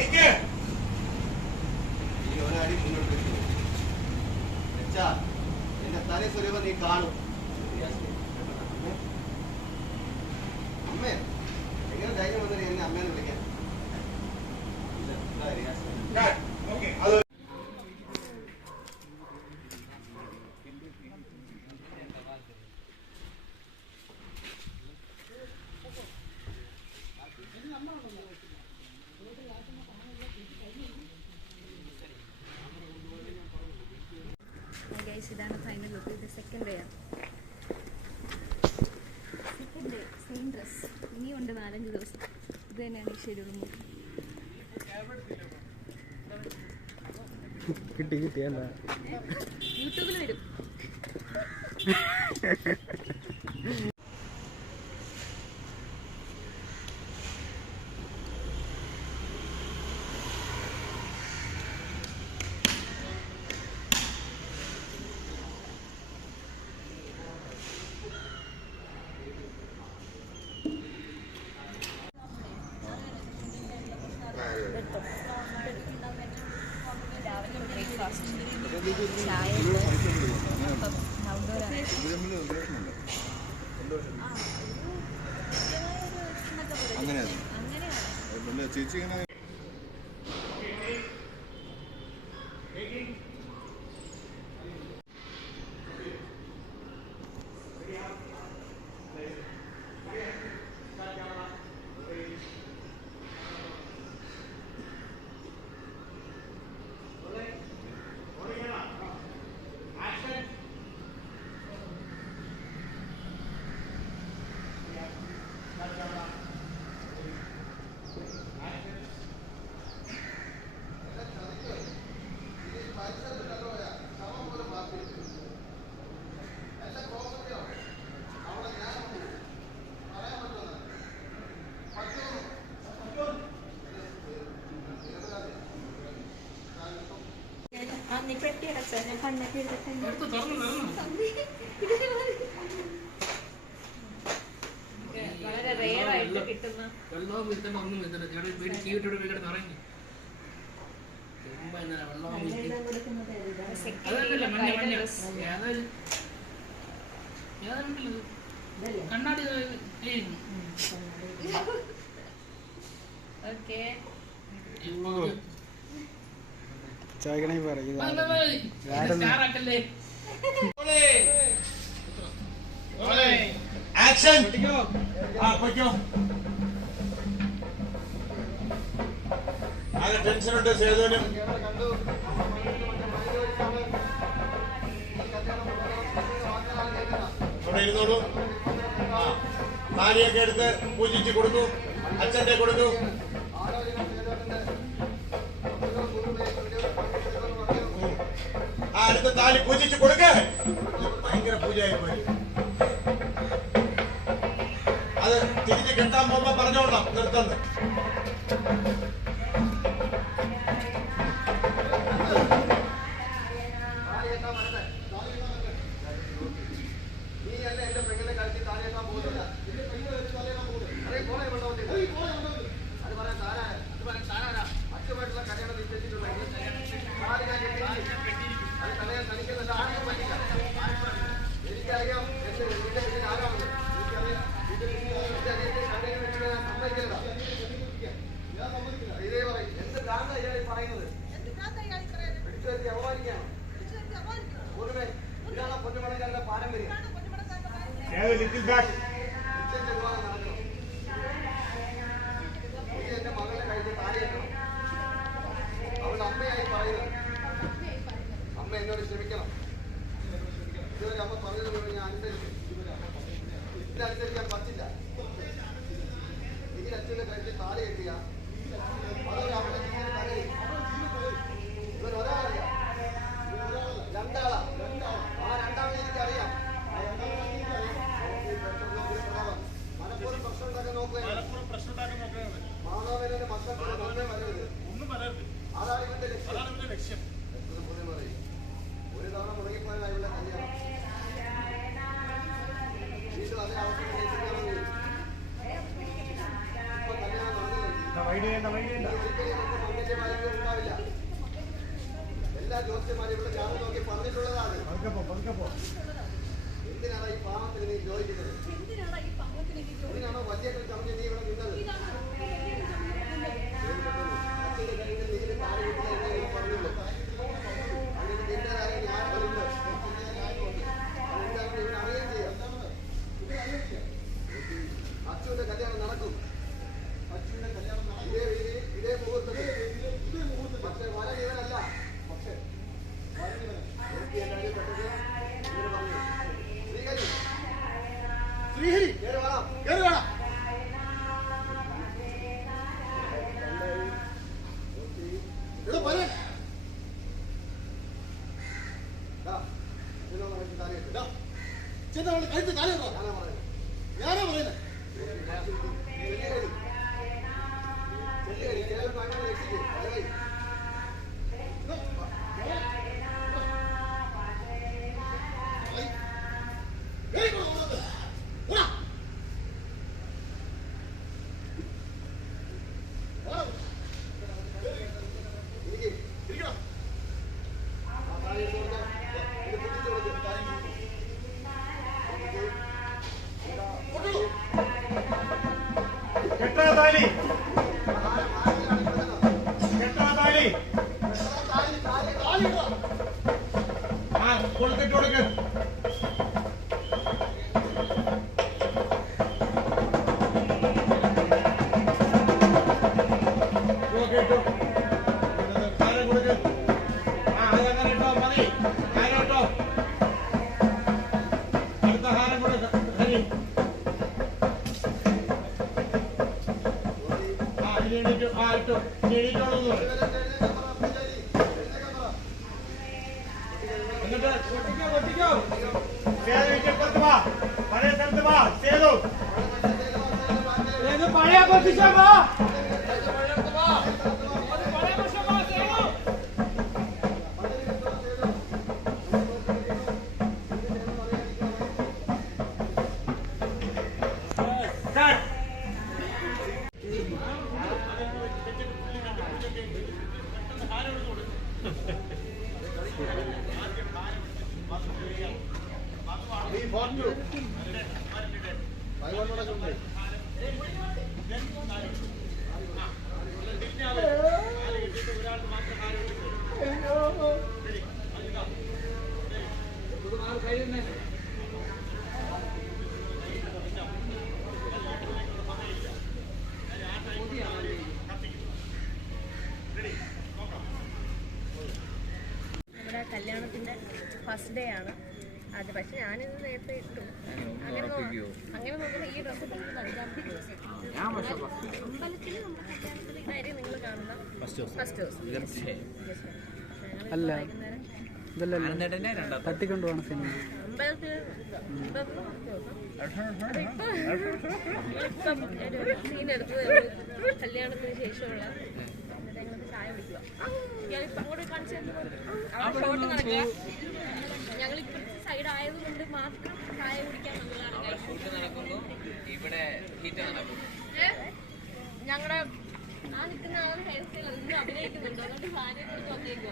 എന്റെ തലേ സ്വരൂപം നീ കാണും. അമ്മേ എങ്ങനെ ധൈര്യം വന്നിട്ട് എന്നെ അമ്മേനെ വിളിക്കാൻ? ഇതാണ് ഫൈനൽ ലുക്ക്. ഇത് സെക്കൻഡ് ഡേ ആണ്. Second day same dress. ഇനിയുണ്ട് 4-5 ദിവസം. ഇത് തന്നെയാണ് ഈ ഷെഡ്യൂൾ. കിട്ടിയല്ല യൂട്യൂബിൽ വരും. അങ്ങനെയാണ് ചേച്ചി ഇങ്ങനെ വളരെ റെയർ ആയിട്ട് കിട്ടുന്ന വെള്ളവും വിൽത്തണ്ട ഒന്നും വിൽത്തണ്ട വീട് ചീവിട്ടോട് വീട് നിറഞ്ഞു അതല്ല മഞ്ഞ മഞ്ഞ ഏതാണ്ടല്ലോ കണ്ണാടി ഓക്കെ. ചോദിക്കണേ പറയും ആക്ഷൻ. ആകെ ടെൻഷനുണ്ട് സേതുവിനും. ഇവിടെ ഇരുന്നോളൂ. താലിയൊക്കെ എടുത്ത് പൂജിച്ച് കൊടുക്കൂ. അച്ഛന്റെ കൊടുക്കൂ. ആ അടുത്ത താലി പൂജിച്ച് കൊടുക്ക. ഭയങ്കര പൂജയായി പോയി. അത് തിരിച്ച് കെട്ടാൻ പോകുമ്പോ പറഞ്ഞോളാം നിർത്തുന്നത്. അമ്മ എന്നോട് ക്ഷമിക്കണം. ഇതുവരെ അമ്മ പറഞ്ഞത് ഞാൻ അനുസരിക്കും. ഇതിനനുസരിക്കാൻ പറ്റില്ല. എങ്കിൽ അച്ഛൻ്റെ കഴുത്തിൽ താലി കെട്ടിയ അതൊരു അവരുടെ ജീവിതം തകരും. ഇവരൊരാളറിയാം, രണ്ടാളാ. ആ രണ്ടാളെ എനിക്കറിയാം. മനഃപൂർവ്വം പ്രശ്നം ഉണ്ടാക്കാൻ നോക്കുകയാണ്. മാധവന്റെ മക്കൾക്ക് ഒന്നും വരരുത്. അതാണ് ഇവന്റെ ലക്ഷ്യം. ഒരു തവണ മുടങ്ങിപ്പോയാൽ ഇവിടെ കല്യാണം വീണ്ടും അതേ അവസരം ഇപ്പൊ കല്യാണം നടന്നില്ല. ജ്യോത്സ്യന്മാരും ഉണ്ടാവില്ല. എല്ലാ ജ്യോത്സ്യന്മാരും ഇവിടെ ജാതകം നോക്കി പറഞ്ഞിട്ടുള്ളതാണ്. എന്തിനാണ് ഈ പാവത്തിന് നീ ചോദിക്കുന്നത്? എന്തിനാണോ വലിയ ചമഞ്ഞ് നീ ഇവിടെ നിന്നത്? അച്ഛന്റെ കയ്യിൽ നീര് പാല് കിട്ടില്ല എന്ന് പറഞ്ഞുള്ളൂ. അങ്ങനെ നിന്റേതായ ന്യായമുണ്ട്. അതെന്താണെന്ന് ഇവൻ അറിയുകയും ചെയ്യാം. അച്ഛന്റെ കല്യാണം നടക്കും. ഇതേ മുഹൂർത്തത്തിൽ. പക്ഷെ വര ഇവനല്ല. ശ്രീഹരി കേറി വേണം. ഞാനാ പറയുന്നത്. നമ്മുടെ കല്യാണത്തിന്റെ ഫസ്റ്റ് ഡേ ആണ് അത്. പക്ഷെ ഞാനിത് നേരത്തെ ഇട്ടു. അങ്ങനെ നോക്കുമ്പോൾ ഈ ഡ്രസ്സ് അഞ്ചാമത്തെ ദിവസം അമ്പലത്തിൽ നമ്മുടെ കല്യാണത്തിൽ ഇതായിരിക്കും നിങ്ങൾ കാണുന്ന ഫസ്റ്റ് ദിവസം. അല്ല ഇതല്ല തട്ടിക്കൊണ്ടു പോകണം സിനിമ അമ്പലത്തിൽ സീനെടുത്ത് കല്യാണത്തിന് ശേഷമുള്ള ചായ കുടിക്കുക. ഞാനിപ്പോൾ അങ്ങോട്ട് കാണിച്ചു ഷോട്ട് നടക്കുക. ഞങ്ങൾ ഇപ്പോഴത്തെ സൈഡ് ആയതുകൊണ്ട് മാത്രം ചായ കുടിക്കാൻ ഞങ്ങളുടെ ആ നിൽക്കുന്ന ആളുടെ ഹെയർ സ്റ്റൈൽ അതിന് അഭിനയിക്കുന്നുണ്ട്. അതുകൊണ്ട് ഭാര്യ കൊടുത്ത് വന്നേക്കുക.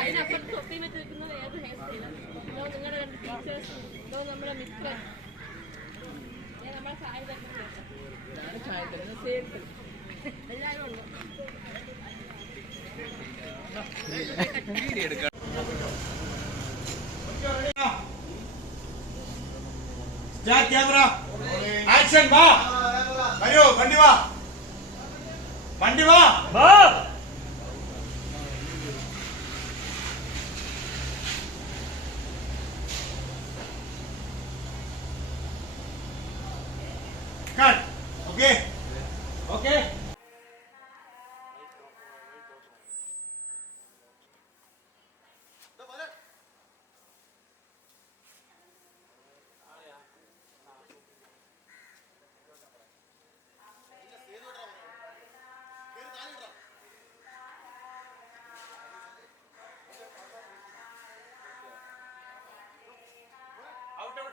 അതിനപ്പുറത്ത് തൊപ്പിയും വെച്ച് നിൽക്കുന്ന വേറൊരു ഹെയർ സ്റ്റൈലും. ഇതോ നിങ്ങളുടെ രണ്ട് ടീച്ചേഴ്സ്, ഇതോ നമ്മുടെ മിസ്റ്റർ നമ്മളെ ചായ തരുന്ന എല്ലാവരും ഉണ്ട്. स्टार्ट कैमरा एक्शन बा करो बंदी बा cut okay okay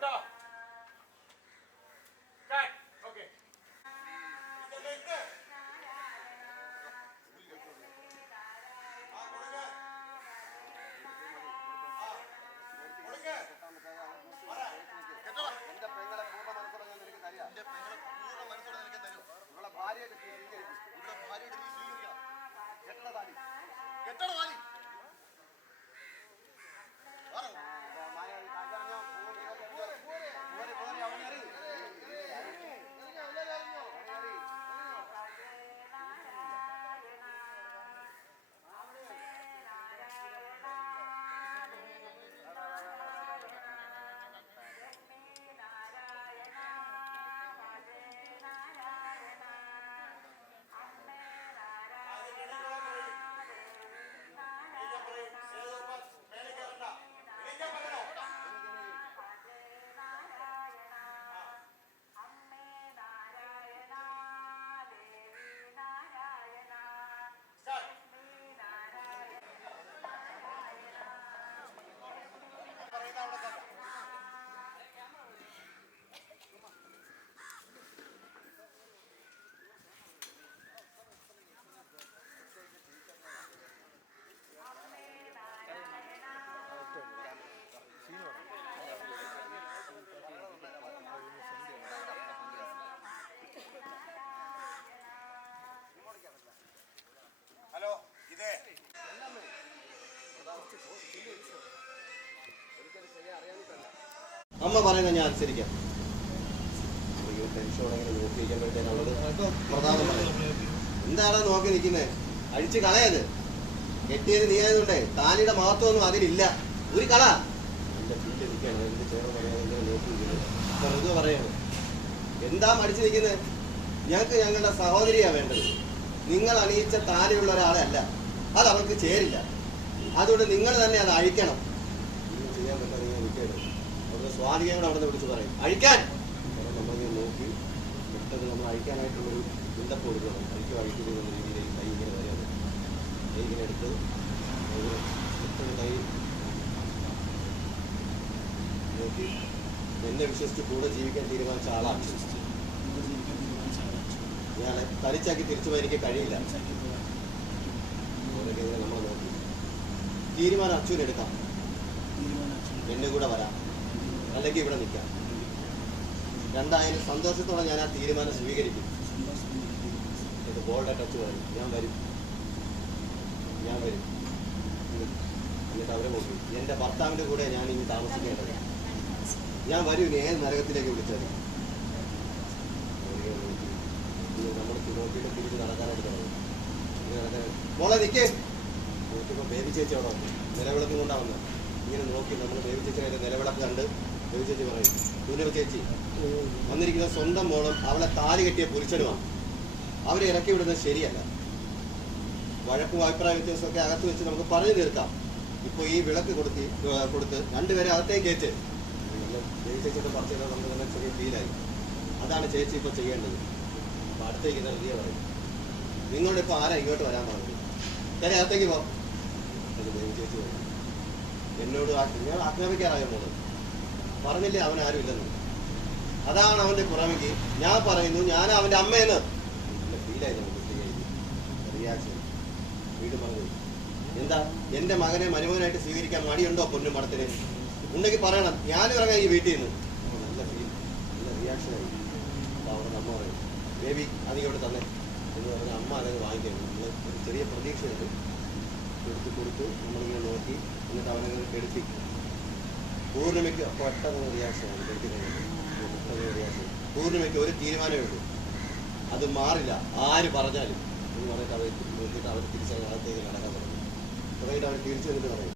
out. Start. Okay. ഭാര്യയായിട്ട് സ്വീകരിക്കും. ഇവിടെ ഭാര്യയായിട്ട് നീ സ്വീകരിക്കണം. കെട്ടണ താലി. കെട്ടണ താലി. ഹലോ, ഇതേ അമ്മ പറയുന്നത് ഞാൻ അനുസരിക്കാം. ടെൻഷനോടെ നോക്കിയിരിക്കുമ്പോഴത്തേന് അവള് പ്രധാനം പറയും. എന്താണ് നോക്കി നിൽക്കുന്നത്? അഴിച്ച് കളയത്. കെട്ടിയത് നീ ആയതുകൊണ്ടേ താലിയുടെ മഹത്വമൊന്നും അതിലില്ല. ഒരു കള എന്റെ ഫീൽഡ് നിൽക്കുകയാണ്. എന്റെ ചേർന്ന് പറയാൻ നോക്കിയിരിക്കുന്നത്. അപ്പൊ ഋതു പറയാണ്, എന്താ മടിച്ചു നിൽക്കുന്നത്? ഞങ്ങൾക്ക് ഞങ്ങളുടെ സഹോദരിയാ വേണ്ടത്. നിങ്ങൾ അണിയിച്ച താലിയുള്ള ഒരാളെ അല്ല. അത് അവൾക്ക് ചേരില്ല. അതുകൊണ്ട് നിങ്ങൾ തന്നെ അത് അഴിക്കണം. നിങ്ങൾ ചെയ്യാൻ പറ്റാതെ നിങ്ങൾ നിൽക്കരുത്. അവരുടെ സ്വാധീനങ്ങൾ അവിടെ നിന്ന് വിളിച്ച് പറയും അഴിക്കാൻ. നമ്മളിങ്ങനെ നോക്കി പെട്ടെന്ന് നമ്മൾ അഴിക്കാനായിട്ടുള്ളൊരു ബിൽഡപ്പ് കൊടുക്കണം. അഴിക്കുന്നത് എന്ന രീതിയിൽ കൈ ഇങ്ങനെ വരാതെ കൈ ഇങ്ങനെ എടുത്ത് പെട്ടെന്ന് കൈ നോക്കി എന്നെ വിശ്വസിച്ച് കൂടെ ജീവിക്കാൻ തീരുമാനിച്ച ആളാണ്. ഞാനെ തരിച്ചാക്കി തിരിച്ചു പോയി എനിക്ക് കഴിയില്ല. നമ്മൾ നോക്കി തീരുമാനം അച്ഛനെടുക്കാം. എന്നെ കൂടെ വരാം, അല്ലെങ്കിൽ ഇവിടെ നിൽക്കാം. രണ്ടായാലും സന്തോഷത്തോടെ ഞാൻ ആ തീരുമാനം സ്വീകരിക്കും. ഇത് ബോൾഡ് ടച്ച് പറയും, ഞാൻ വരും. എന്നിട്ട് അവരെ നോക്കി എൻ്റെ ഭർത്താവിൻ്റെ കൂടെ ഞാൻ ഇനി താമസിക്കേണ്ടത്. ഞാൻ വരും, ഇനി ഏത് നരകത്തിലേക്ക് വിളിച്ചത്. നമ്മൾ നോക്കിയിട്ട് തിരിച്ച് നടക്കാനായിട്ട് തുടങ്ങി. മോളെ നിൽക്കേ. നോക്കിയപ്പോൾ ബേബി ചേച്ചി അവിടെ വന്നു. നിലവിളക്കും കൊണ്ടാവുന്നത്. ഇങ്ങനെ നോക്കി നമ്മൾ ബേബി ചേച്ചിയുടെ നിലവിളക്ക് കണ്ട് ബേബി ചേച്ചി പറയും, ദൂരവ ചേച്ചി വന്നിരിക്കുന്ന സ്വന്തം മോളും അവളെ താലി കെട്ടിയ പുരുഷനുമാണ്. അവരെ ഇറക്കി വിടുന്നത് ശരിയല്ല. വഴക്കും അഭിപ്രായ വ്യത്യാസമൊക്കെ അകത്ത് വെച്ച് നമുക്ക് പറഞ്ഞു തീർക്കാം. ഇപ്പോൾ ഈ വിളക്ക് കൊടുത്ത് രണ്ടുപേരെ അകത്തേക്ക് കയറ്റ്. ബേബി ചേച്ചിയുടെ പറഞ്ഞു നമുക്ക് നല്ല ചെറിയ ഫീലായി. അതാണ് ചേച്ചി ഇപ്പോൾ ചെയ്യേണ്ടത്. അപ്പോൾ അടുത്തേക്ക് റിയ പറയും, നിങ്ങളുടെ ഇപ്പോൾ ആരാ ഇങ്ങോട്ട് വരാൻ പറഞ്ഞു? കാര്യം അകത്തേക്ക് പോ. ബേബി ചേച്ചി പറയും, എന്നോട് നിങ്ങൾ ആക്രമിക്കാറായ മോള് പറഞ്ഞില്ലേ അവനാരും ഇല്ലെന്ന്. അതാണ് അവന്റെ പുറമേക്ക് ഞാൻ പറയുന്നു ഞാൻ അവന്റെ അമ്മയെന്ന്. നല്ല ഫീലായി നമുക്ക് റിയാക്ഷൻ. വീട് പറഞ്ഞു, എന്താ എന്റെ മകനെ മരുമകനായിട്ട് സ്വീകരിക്കാൻ മടിയുണ്ടോ പൊന്നും മടത്തിന്? ഉണ്ടെങ്കിൽ പറയണം, ഞാനും ഇറങ്ങാം ഈ വീട്ടിൽ നിന്ന്. നല്ല ഫീൽ, നല്ല റിയാക്ഷനായി. അപ്പോൾ അവിടെ അമ്മ പറയും, ബേബി അതിങ്ങോട്ട് തന്നെ എന്ന് പറഞ്ഞാൽ അമ്മ അതങ്ങ് വാങ്ങിക്കണം. നമ്മൾ ചെറിയ പ്രതീക്ഷയുണ്ട്. കൊടുത്ത് നമ്മളിങ്ങനെ നോക്കി എന്നിട്ട് അവനങ്ങനെ കെടുത്തി. പൂർണ്ണിമയ്ക്ക് പെട്ടെന്ന് റിയാക്ഷനാണ്. പെട്ടെന്ന് റിയാക്ഷൻ. പൂർണ്ണിമയ്ക്ക് ഒരു തീരുമാനമേ ഉള്ളൂ, അത് മാറില്ല ആര് പറഞ്ഞാലും എന്ന് പറഞ്ഞിട്ട് അവർ നോക്കിയിട്ട് അവർ തിരിച്ചകത്തേക്ക് നടക്കാൻ തുടങ്ങി. തുടങ്ങിയിട്ട് അവർ തിരിച്ചു വന്നിട്ട് പറയും,